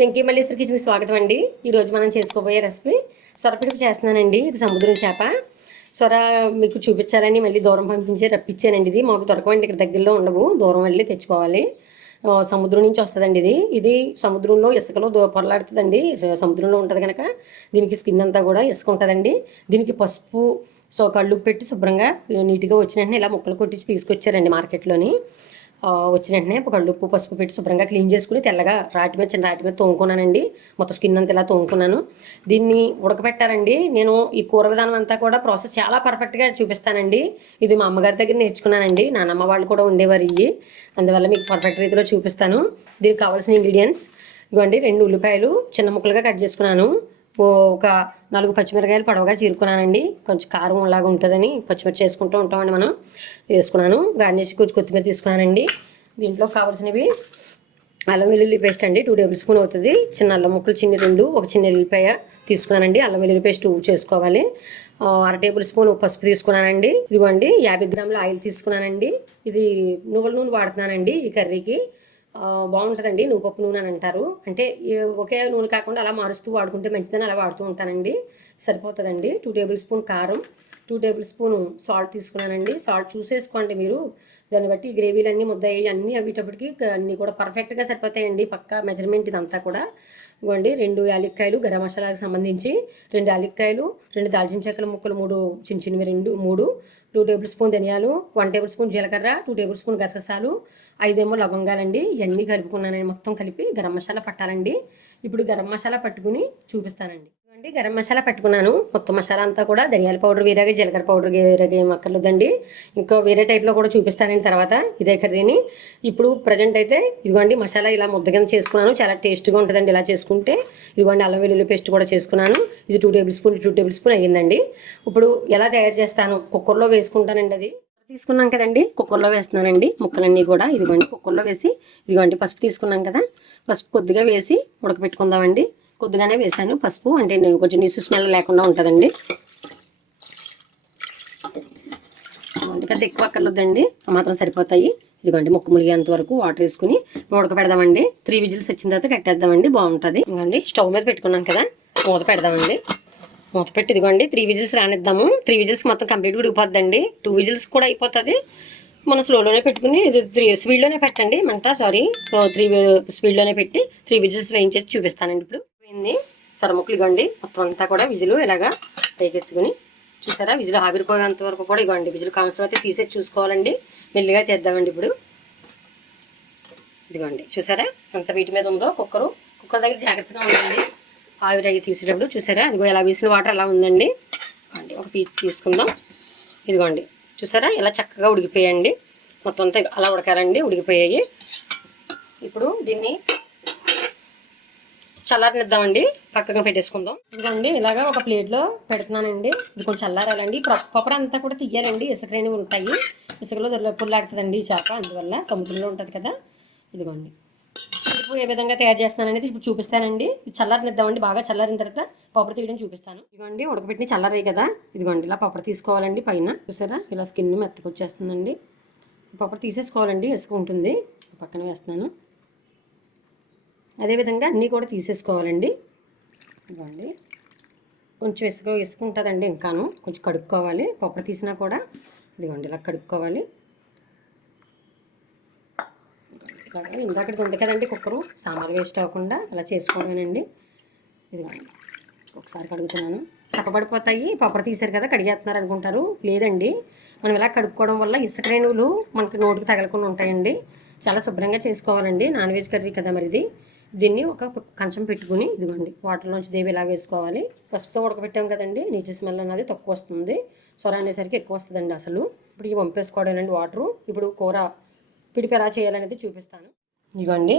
వెంకీ మల్లేశ్వర కిచెన్కి స్వాగతం అండి. ఈరోజు మనం చేసుకోబోయే రెసిపీ సొరపిడుపు చేస్తున్నానండి. ఇది సముద్రం చేప. సొర మీకు చూపించాలని మళ్ళీ దూరం పంపించి రప్పించానండి. ఇది మాకు దొరకవండి, ఇక్కడ దగ్గరలో ఉండవు, దూరం వెళ్ళి తెచ్చుకోవాలి. సముద్రం నుంచి వస్తుందండి. ఇది సముద్రంలో ఇసుకలో పొరలాడుతుందండి. సముద్రంలో ఉంటుంది కనుక దీనికి స్కిన్ అంతా కూడా ఇసుక ఉంటుందండి. దీనికి పసుపు కళ్ళు పెట్టి శుభ్రంగా నీట్గా వచ్చిన వెంటనే ఇలా ముక్కలు కొట్టించి తీసుకొచ్చారండి మార్కెట్లోని. వచ్చిన వెంటనే కళ్ళు ఉప్పు పసుపు పెట్టి శుభ్రంగా క్లీన్ చేసుకుని తెల్లగా చిన్న రాటి మీద తోముకున్నానండి. మొత్తం స్కిన్ అంతా ఇలా తోముకున్నాను. దీన్ని ఉడకబెట్టారండి. నేను ఈ కూర విధానం అంతా కూడా ప్రాసెస్ చాలా పర్ఫెక్ట్గా చూపిస్తానండి. ఇది మా అమ్మగారి దగ్గర నేర్చుకున్నానండి. నానమ్మ వాళ్ళు కూడా ఉండేవారు ఇవి, అందువల్ల మీకు పర్ఫెక్ట్ రీతిలో చూపిస్తాను. దీనికి కావాల్సిన ఇంగ్రీడియంట్స్ ఇవ్వండి. 2 ఉల్లిపాయలు చిన్న ముక్కలుగా కట్ చేసుకున్నాను. ఒక 4 పచ్చిమిరకాయలు పొడవుగా చీరుకున్నానండి. కొంచెం కారం లాగా ఉంటుందని పచ్చిమిర్చి వేసుకుంటూ ఉంటామండి మనం. వేసుకున్నాను. గార్నిష్ కొంచెం కొత్తిమీర తీసుకున్నానండి. దీంట్లో కావాల్సినవి అల్లం వెల్లుల్లి పేస్ట్ అండి, 2 టేబుల్ స్పూన్ అవుతుంది. చిన్న అల్లం ముక్కలు చిన్న 2, ఒక చిన్న ఎల్లిపాయ తీసుకున్నానండి. అల్లం వెల్లుల్లి పేస్ట్ చేసుకోవాలి. 1/2 టేబుల్ స్పూన్ పసుపు తీసుకున్నానండి. ఇదిగోండి 50 గ్రాముల ఆయిల్ తీసుకున్నానండి. ఇది నువ్వుల నూనె వాడుతున్నానండి ఈ కర్రీకి. బాగుంటుందండి. నువ్వుపప్పు నూనె అని అంటారు. అంటే ఒకే నూనె కాకుండా అలా మారుస్తూ వాడుకుంటే మంచిదని అలా వాడుతూ ఉంటానండి. సరిపోతుందండి. 2 టేబుల్ స్పూన్ కారం, 2 టేబుల్ స్పూన్ సాల్ట్ తీసుకున్నానండి. సాల్ట్ చూసేసుకోండి మీరు, దాన్ని బట్టి గ్రేవీలన్నీ ముద్దయ్యి అన్నీ అవిటప్పటికి అన్నీ కూడా పర్ఫెక్ట్గా సరిపోతాయండి. పక్కా మెజర్మెంట్ ఇదంతా కూడా. ఇవ్వండి 2 యాలక్కాయలు గరం మసాలాకి సంబంధించి, 2 యాలక్కాయలు, 2 దాల్చిన చెక్కల ముక్కలు 3 చిన్న చిన్నవి 2 టేబుల్ స్పూన్ ధనియాలు, 1 టేబుల్ స్పూన్ జీలకర్ర, 2 టేబుల్ స్పూన్ గసగసాలు, 5 లవంగాలండి. ఇవన్నీ కలుపుకున్నానండి. మొత్తం కలిపి గరం మసాలా పట్టాలండి. ఇప్పుడు గరం మసాలా పట్టుకుని చూపిస్తానండి. గరం మసాలా పట్టుకున్నాను. మొత్తం మసాలా అంతా కూడా ధనియాల పౌడర్ వేరేగా, జీలకర్ర పౌడర్ వేరేగా ఏం అక్కర్లేదండి. ఇంకా వేరే టైప్లో కూడా చూపిస్తానండి తర్వాత ఇదే కర్రీని. ఇప్పుడు ప్రజెంట్ అయితే ఇదిగోండి మసాలా ఇలా ముద్ద కింద చేసుకున్నాను. చాలా టేస్ట్గా ఉంటుందండి ఇలా చేసుకుంటే. ఇదిగోండి అల్లం వెల్లుల్లి పేస్ట్ కూడా చేసుకున్నాను. ఇది 2 టేబుల్ స్పూన్ అయ్యిందండి. ఇప్పుడు ఎలా తయారు చేస్తాను, కుక్కర్లో వేసుకుంటానండి. అది తీసుకున్నాం కదండి, కుక్కర్లో వేస్తున్నానండి ముక్కలన్నీ కూడా. ఇదిగోండి కుక్కర్లో వేసి, ఇదిగోండి పసుపు తీసుకున్నాం కదా, పసుపు కొద్దిగా వేసి ఉడకపెట్టుకుందామండి. కొద్దిగానే వేసాను పసుపు, అంటే కొంచెం నీసు స్మెల్ లేకుండా ఉంటుందండి. పెద్ద ఎక్కువ అక్కర్లేదండి, ఆ మాత్రం సరిపోతాయి. ఇదిగోండి ముక్క ములిగేంత వరకు వాటర్ వేసుకుని ఉడకపెడదామండి. 3 విజిల్స్ వచ్చిన తర్వాత కట్టేద్దామండి, బాగుంటుంది. ఇదిగోండి స్టవ్ మీద పెట్టుకున్నాం కదా, మూత పెడదామండి. మూత పెట్టి ఇదిగోండి 3 విజిల్స్ రానిద్దాము. 3 విజిల్స్ మొత్తం కంప్లీట్గా ఉడికిపోద్దండి. 2 విజిల్స్ కూడా అయిపోతుంది. మనం స్లోలోనే పెట్టుకుని 3 స్పీడ్లోనే పెట్టండి మంట. 3 స్పీడ్లోనే పెట్టి 3 విజిల్స్ వేయించేసి చూపిస్తానండి. ఇప్పుడు పోయింది సొరముక్కలు. ఇవ్వండి మొత్తం అంతా కూడా విజిల్ ఇలాగా పైకెత్తుకుని చూసారా, విజిల్ ఆవిరిపోయేంత వరకు కూడా ఇవ్వండి. విజిల్ కావాల్సిన అయితే తీసేసి చూసుకోవాలండి. మెల్లిగా తెద్దామండి. ఇప్పుడు ఇదిగోండి చూసారా ఎంత వీటి మీద ఉందో. కుక్కర్ దగ్గర జాగ్రత్తగా ఉందండి ఆవిరి తీసేటప్పుడు. చూసారా ఇదిగో ఎలా వీసిన వాటర్ అలా ఉందండి. ఒక పీస్ తీసుకుందాం. ఇదిగోండి చూసారా ఇలా చక్కగా ఉడికిపోయాయండి. మొత్తం అంతా అలా ఉడకారండి, ఉడికిపోయాయి. ఇప్పుడు దీన్ని చల్లారనిద్దామండి, పక్కగా పెట్టేసుకుందాం. ఇదిగోండి ఇలాగా ఒక ప్లేట్లో పెడుతున్నానండి. ఇది కొంచెం చల్లారాలండి. పొప్పర అంతా కూడా తీయాలండి, ఇసుకలేని ఉంటాయి. ఇసుకలో పుల్లాడుతుందండి ఈ చేప, అందువల్ల సముద్రంలో ఉంటుంది కదా. ఇదిగోండి ఇప్పుడు ఏ విధంగా తయారు చేస్తున్నాను అనేది ఇప్పుడు చూపిస్తానండి. ఇది చల్లారనిద్దామండి. బాగా చల్లారిన తర్వాత పప్పుర తీయడం చూపిస్తాను. ఇదిగోండి ఉడకబెట్టిన చల్లారాయి కదా, ఇదిగోండి ఇలా పప్పుర తీసుకోవాలండి. పైన చూసారా ఇలా స్కిన్ మెత్తగా వచ్చేస్తుందండి. పప్పుర తీసేసుకోవాలండి, ఇసుక ఉంటుంది. పక్కన వేస్తున్నాను. అదేవిధంగా అన్నీ కూడా తీసేసుకోవాలండి. ఇదిగోండి కొంచెం ఇసుక ఉంటుందండి, ఇంకాను కొంచెం కడుక్కోవాలి. పప్పుర తీసినా కూడా ఇదిగోండి ఇలా కడుక్కోవాలి. ఇందాకటి ఉంది కదండి కుక్కరు, సాంబార్ వేస్ట్ అవ్వకుండా అలా చేసుకోవడమేనండి. ఇదిగోండి ఒకసారి కడుగుతున్నాను. చప్పబడిపోతాయి, పప్పుర తీసారు కదా కడిగేస్తున్నారు అనుకుంటారు. లేదండి, మనం ఇలా కడుక్కోవడం వల్ల ఇసుక రేణువులు మనకి నోటికి తగలకుండా ఉంటాయండి. చాలా శుభ్రంగా చేసుకోవాలండి. నాన్ వెజ్ కర్రీ కదా మరిది. దీన్ని ఒక కంచం పెట్టుకుని ఇదిగోండి వాటర్లోంచి దేవి ఇలా వేసుకోవాలి. పసుపుతో ఉడకబెట్టాం కదండి, నీచు స్మెల్ అనేది తక్కువ వస్తుంది. సొర అనేసరికి ఎక్కువ వస్తుందండి అసలు. ఇప్పుడు ఇవి వంపేసుకోవడానండి వాటరు. ఇప్పుడు కూర పిడిపి ఎలా చేయాలనేది చూపిస్తాను. ఇదిగోండి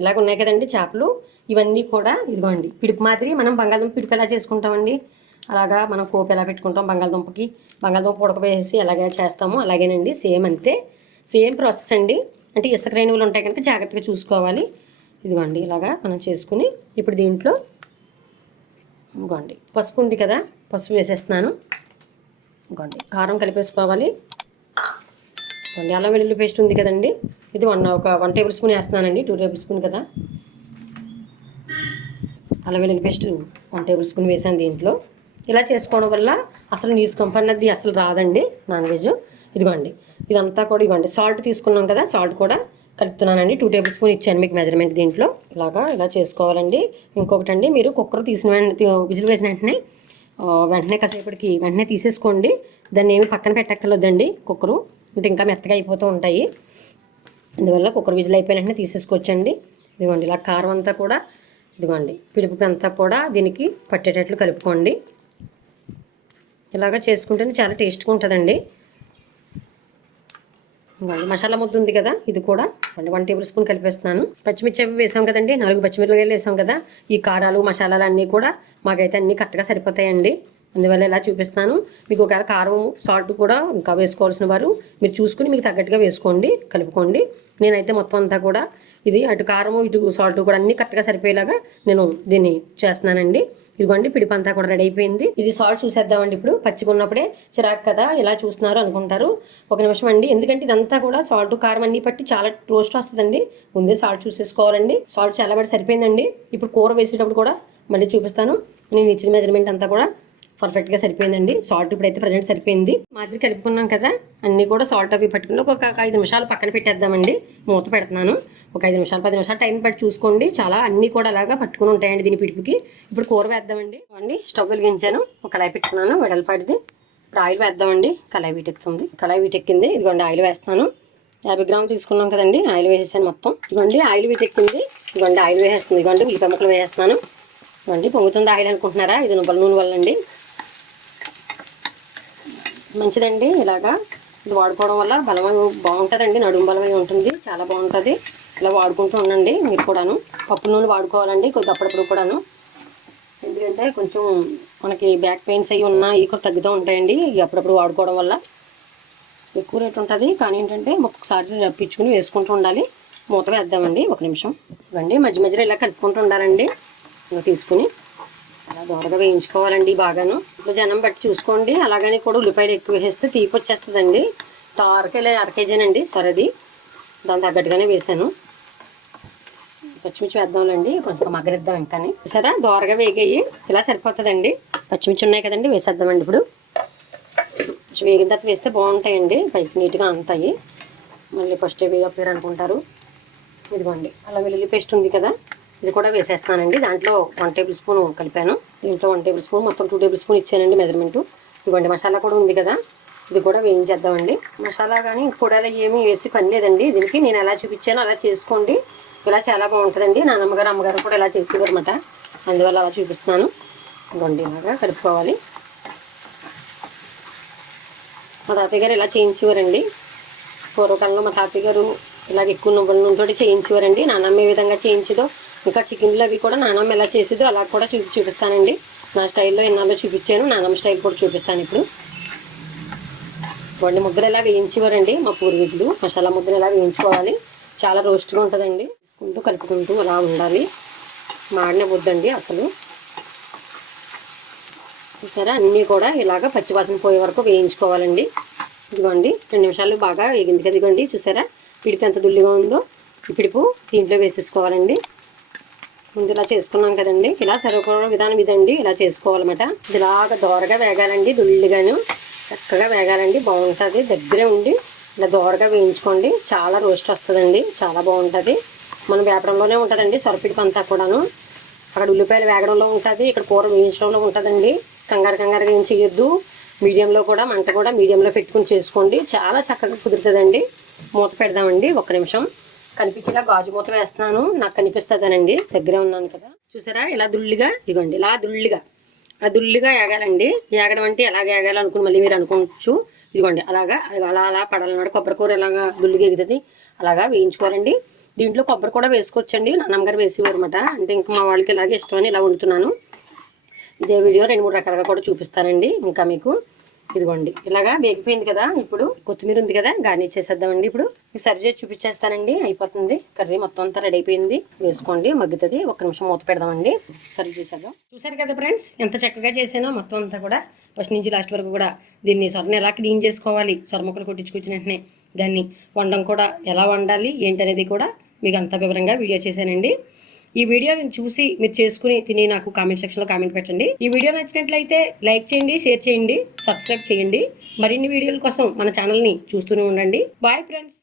ఇలాగ ఉన్నాయి కదండి చేపలు. ఇవన్నీ కూడా ఇదిగోండి పిడిపి మాదిరి మనం బంగాళదుంప పిడిపి ఎలా చేసుకుంటామండి, అలాగా మనం కోపి ఎలా పెట్టుకుంటాం. బంగాళదుంప ఉడకవేసి ఎలాగే చేస్తామో అలాగేనండి, సేమ్ అంతే. సేమ్ ప్రాసెస్ అండి. అంటే ఇసుక రేణువులు ఉంటాయి కనుక జాగ్రత్తగా చూసుకోవాలి. ఇదిగోండి ఇలాగా మనం చేసుకుని ఇప్పుడు దీంట్లో ఇదిగోండి పసుపు ఉంది కదా, పసుపు వేసేస్తున్నాను. ఇదిగోండి కారం కలిపేసుకోవాలి. అల్లం వెల్లుల్లి పేస్ట్ ఉంది కదండి, ఇది 1 టేబుల్ స్పూన్ వేస్తున్నానండి. 2 టేబుల్ స్పూన్ కదా. అల్లం వెల్లుల్లి పేస్ట్ 1 టేబుల్ స్పూన్ వేసాను దీంట్లో. ఇలా చేసుకోవడం వల్ల అసలు నీసు కంపు అన్నది అసలు రాదండి నాన్ వెజ్. ఇదిగోండి ఇదంతా కూడా ఇదిగోండి సాల్ట్ తీసుకున్నాం కదా, సాల్ట్ కూడా కలుపుతున్నానండి. 2 టేబుల్ స్పూన్ ఇచ్చాను మీకు మెజర్మెంట్ దీంట్లో. ఇలా చేసుకోవాలండి. ఇంకొకటి అండి, మీరు కుక్కర్ విజిల్ వేసిన వెంటనే కాసేపటికి వెంటనే తీసేసుకోండి. దాన్ని ఏమి పక్కన పెట్టక్కర్లేదండి కుక్కరు, అంటే ఇంకా మెత్తగా అయిపోతూ ఉంటాయి. అందువల్ల కుక్కర్ విజిల్ అయిపోయిన వెంటనే తీసేసుకోవచ్చండి. ఇదిగోండి ఇలా కారం అంతా కూడా ఇదిగోండి పిడుపుకి అంతా కూడా దీనికి పట్టేటట్లు కలుపుకోండి. ఇలాగ చేసుకుంటేనే చాలా టేస్ట్గా ఉంటుందండి. మసాలా ముద్ద ఉంది కదా, ఇది కూడా 1 టేబుల్ స్పూన్ కలిపేస్తున్నాను. పచ్చిమిర్చి అవి వేసాం కదండి, 4 పచ్చిమిరపకాయలు వేసాం కదా. ఈ కారాలు మసాలాలు అన్నీ కూడా మాకైతే అన్నీ కరెక్ట్గా సరిపోతాయండి. అందువల్ల ఇలా చూపిస్తాను. మీకు ఒకవేళ కారం సాల్ట్ కూడా ఇంకా వేసుకోవాల్సిన వారు మీరు చూసుకుని మీకు తగ్గట్టుగా వేసుకోండి, కలుపుకోండి. నేనైతే మొత్తం అంతా కూడా ఇది అటు కారము ఇటు సాల్ట్ కూడా అన్నీ కరెక్ట్గా సరిపోయేలాగా నేను దీన్ని చేస్తున్నానండి. ఇదిగోండి పిడిపి అంతా కూడా రెడీ అయిపోయింది. ఇది సాల్ట్ చూసేద్దామండి. ఇప్పుడు పచ్చిగా ఉన్నప్పుడే చిరాకు కదా ఇలా చూస్తున్నారు అనుకుంటారు. ఒక నిమిషం అండి, ఎందుకంటే ఇదంతా కూడా సాల్ట్ కారం అన్నీ పట్టి చాలా రోస్ట్ వస్తుందండి. ముందే సాల్ట్ చూసేసుకోవాలండి. సాల్ట్ చాలా బట్టి సరిపోయిందండి. ఇప్పుడు కూర వేసేటప్పుడు కూడా మళ్ళీ చూపిస్తాను. నేను ఇచ్చిన మెజర్మెంట్ అంతా కూడా పర్ఫెక్ట్గా సరిపోయిందండి. సాల్ట్ ఇప్పుడైతే ప్రజెంట్ సరిపోయింది. మాదిరి కలుపుకున్నాం కదా, అన్నీ కూడా సాల్ట్ అవి పట్టుకుని ఒక 5 నిమిషాలు పక్కన పెట్టేద్దామండి. మూత పెడుతున్నాను. ఒక 5 నిమిషాలు 10 నిమిషాలు టైం పట్టి చూసుకోండి. చాలా అన్నీ కూడా అలాగా పట్టుకుని ఉంటాయండి దీని పిడిపికి. ఇప్పుడు కూర వేద్దామండి. స్టవ్ వెలిగించాను, ఒక కళాయి పెట్టుకున్నాను వెడల్పాటిది. ఇప్పుడు ఆయిల్ వేద్దామండి. కళాయి వీటెక్కుతుంది. కళాయి వీటెక్కింది. ఇదిగోండి ఆయిల్ వేస్తాను. 50 గ్రాములు తీసుకున్నాం కదండి, ఆయిల్ వేసేసాను మొత్తం. ఇదిగోండి ఆయిల్ వీటెక్కింది. ఇదిగోండి ఆయిల్ వేసేస్తుంది. ఇదిగోండి ఉల్లిపాయ ముక్కలు వేసేస్తున్నాను. ఇదిగోండి పొంగుతుంది ఆయిల్ అనుకుంటున్నారా, ఇది నువ్వుల నూనె వల్ల అండి. మంచిదండి ఇలాగా ఇది వాడుకోవడం వల్ల బలమై బాగుంటుందండి, నడుము బలమై ఉంటుంది, చాలా బాగుంటుంది. ఇలా వాడుకుంటూ ఉండండి మీరు కూడాను. పప్పు నూనె వాడుకోవాలండి కొద్ది అప్పుడప్పుడు కూడాను. ఎందుకంటే కొంచెం మనకి బ్యాక్ పెయిన్స్ అవి ఉన్నా ఇవి కూడా తగ్గుతూ ఉంటాయండి. ఇవి అప్పుడప్పుడు వాడుకోవడం వల్ల. ఎక్కువ రేట్ ఉంటుంది కానీ ఏంటంటే ఒక్కొక్కసారి రప్పించుకుని వేసుకుంటూ ఉండాలి. మూత వేద్దామండి 1 నిమిషం. ఇవ్వండి మధ్య మధ్యలో ఇలా కలుపుకుంటూ ఉండాలండి. ఇలా తీసుకుని అలా దోరగా వేయించుకోవాలండి బాగాను. ఇప్పుడు జనం బట్టి చూసుకోండి. అలాగని కూడా ఉల్లిపాయలు ఎక్కువ వేస్తే తీపి వచ్చేస్తుందండి. అరకేజీనండి సొరది, దాని తగ్గట్టుగానే వేసాను. పచ్చిమిర్చి వేద్దాంలేండి, కొంచెం మగ్గనిద్దాం ఇంకాని. సరే దోరగా వేగాయి, ఇలా సరిపోతుందండి. పచ్చిమిర్చి ఉన్నాయి కదండి, వేసేద్దామండి. ఇప్పుడు కొంచెం వేగిన తర్వాత వేస్తే బాగుంటాయండి, పైకి నీట్గా అంతాయి. మళ్ళీ ఫస్ట్ వేయకపోయారు అనుకుంటారు. ఇదిగోండి అల్లం వెల్లుల్లి పేస్ట్ ఉంది కదా, ఇది కూడా వేసేస్తానండి. దాంట్లో 1 టేబుల్ స్పూన్ కలిపాను. దీంట్లో 1 టేబుల్ స్పూన్, మొత్తం 2 టేబుల్ స్పూన్ ఇచ్చానండి మెజర్మెంటు. ఇదిగోండి మసాలా కూడా ఉంది కదా, ఇది కూడా వేయించేద్దామండి. మసాలా కానీ పొడాలు ఏమీ వేసి పని లేదండి దీనికి. నేను ఎలా చూపించానో అలా చేసుకోండి. ఇలా చాలా బాగుంటుందండి. నాన్నమ్మగారు అమ్మగారు కూడా ఇలా చేసేవారు అనమాట, అందువల్ల అలా చూపిస్తున్నాను. ఇదిగోండి ఇలాగా కలుపుకోవాలి. మా తాతయ్య గారు ఇలా చేయించేవారండి పూర్వకాలంలో. మా తాతయ్య గారు ఇలాగ ఎక్కువ నువ్వుల నూనెతోటి చేయించేవారండి. నాన్నమ్మ ఏ విధంగా చేయించదో, ఇంకా చికెన్లు అవి కూడా నాన్నమ్మ ఎలా చేసేదో అలా కూడా చూపిస్తానండి. నా స్టైల్లో ఎన్నాళ్ళు చూపించాను, నాన్నమ్మ స్టైల్ కూడా చూపిస్తాను ఇప్పుడు. వండి ముద్దలు ఎలా వేయించేవారండి మా పూర్వీకులు. మసాలా ముద్దలు ఎలా వేయించుకోవాలి, చాలా రోస్ట్గా ఉంటుందండి. తీసుకుంటూ కలుపుకుంటూ అలా ఉండాలి, మాడిన వద్దండి అసలు. చూసారా అన్నీ కూడా ఇలాగ పచ్చివాసన పోయే వరకు వేయించుకోవాలండి. ఇదిగోండి 2 నిమిషాలు బాగా వేగింది కదా. ఇదిగోండి చూసారా పిడిపి ఎంత దుల్లిగా ఉందో. ఈ పిడుపు దీంట్లో వేసేసుకోవాలండి. ముందు ఇలా చేసుకున్నాం కదండి, ఇలా సరిపోవడం విధానం ఇదండి. ఇలా చేసుకోవాలన్నమాట. ఇలాగ దోరగా వేగాలండి, దుల్లిగాను చక్కగా వేగాలండి, బాగుంటుంది. దగ్గరే ఉండి ఇలా దోరగా వేయించుకోండి, చాలా రోస్ట్ వస్తుందండి, చాలా బాగుంటుంది. మన వేపడంలోనే ఉంటుందండి సొరపిడిపి అంతా కూడాను. అక్కడ ఉల్లిపాయలు వేగడంలో ఉంటుంది, ఇక్కడ కూర వేయించడంలో ఉంటుందండి. కంగారుగా ఏం చేయొద్దు. మీడియంలో కూడా మంట కూడా మీడియంలో పెట్టుకుని చేసుకోండి, చాలా చక్కగా కుదురుతుందండి. మూత పెడదామండి 1 నిమిషం. కనిపించేలా గాజు మూత వేస్తున్నాను, నాకు కనిపిస్తుందనండి, దగ్గరే ఉన్నాను కదా. చూసారా ఇలా దుల్లిగా, ఇదిగోండి ఇలా దుల్లిగా ఏగాలండి. ఏగడం అంటే ఎలాగ ఏగాలనుకుని మళ్ళీ మీరు అనుకోవచ్చు. ఇదిగోండి అలాగా అలా పడాలన్నమాట. కొబ్బరి కూర ఎలాగా దుల్లిగా ఎగుతుంది అలాగా వేయించుకోవాలండి. దీంట్లో కొబ్బరి కూడా వేసుకోవచ్చండి, నాన్నమ్మగారు వేసేవారు అనమాట. అంటే ఇంకా మా వాళ్ళకి ఇలాగే ఇష్టమని ఇలా వండుతున్నాను. ఇదే వీడియో 2-3 రకాలుగా కూడా చూపిస్తానండి ఇంకా మీకు. ఇదిగోండి ఇలాగా వేగిపోయింది కదా. ఇప్పుడు కొత్తిమీర ఉంది కదా, గార్నిష్ చేసేద్దామండి. ఇప్పుడు సర్వ్ చేసి చూపించేస్తానండి, అయిపోతుంది. కర్రీ మొత్తం అంతా రెడీ అయిపోయింది, వేసుకోండి, మగ్గుతుంది. 1 నిమిషం మూత పెడదామండి. సర్వ్ చేసేద్దాం. చూసారు కదా ఫ్రెండ్స్ ఎంత చక్కగా చేసానో మొత్తం అంతా కూడా. ఫస్ట్ నుంచి లాస్ట్ వరకు కూడా దీన్ని సొరని ఎలా క్లీన్ చేసుకోవాలి, సొర ముక్కలు కొట్టించుకొచ్చిన వెంటనే దాన్ని వండడం కూడా ఎలా వండాలి ఏంటనేది కూడా మీకు అంతా వివరంగా వీడియో చేశానండి. ఈ వీడియోని చూసి మీరు చేసుకుని తిని నాకు కామెంట్ సెక్షన్లో కామెంట్ పెట్టండి. ఈ వీడియో నచ్చినట్లయితే లైక్ చేయండి, షేర్ చేయండి, సబ్స్క్రైబ్ చేయండి. మరిన్ని వీడియోల కోసం మన ఛానల్ని చూస్తూనే ఉండండి. Bye friends.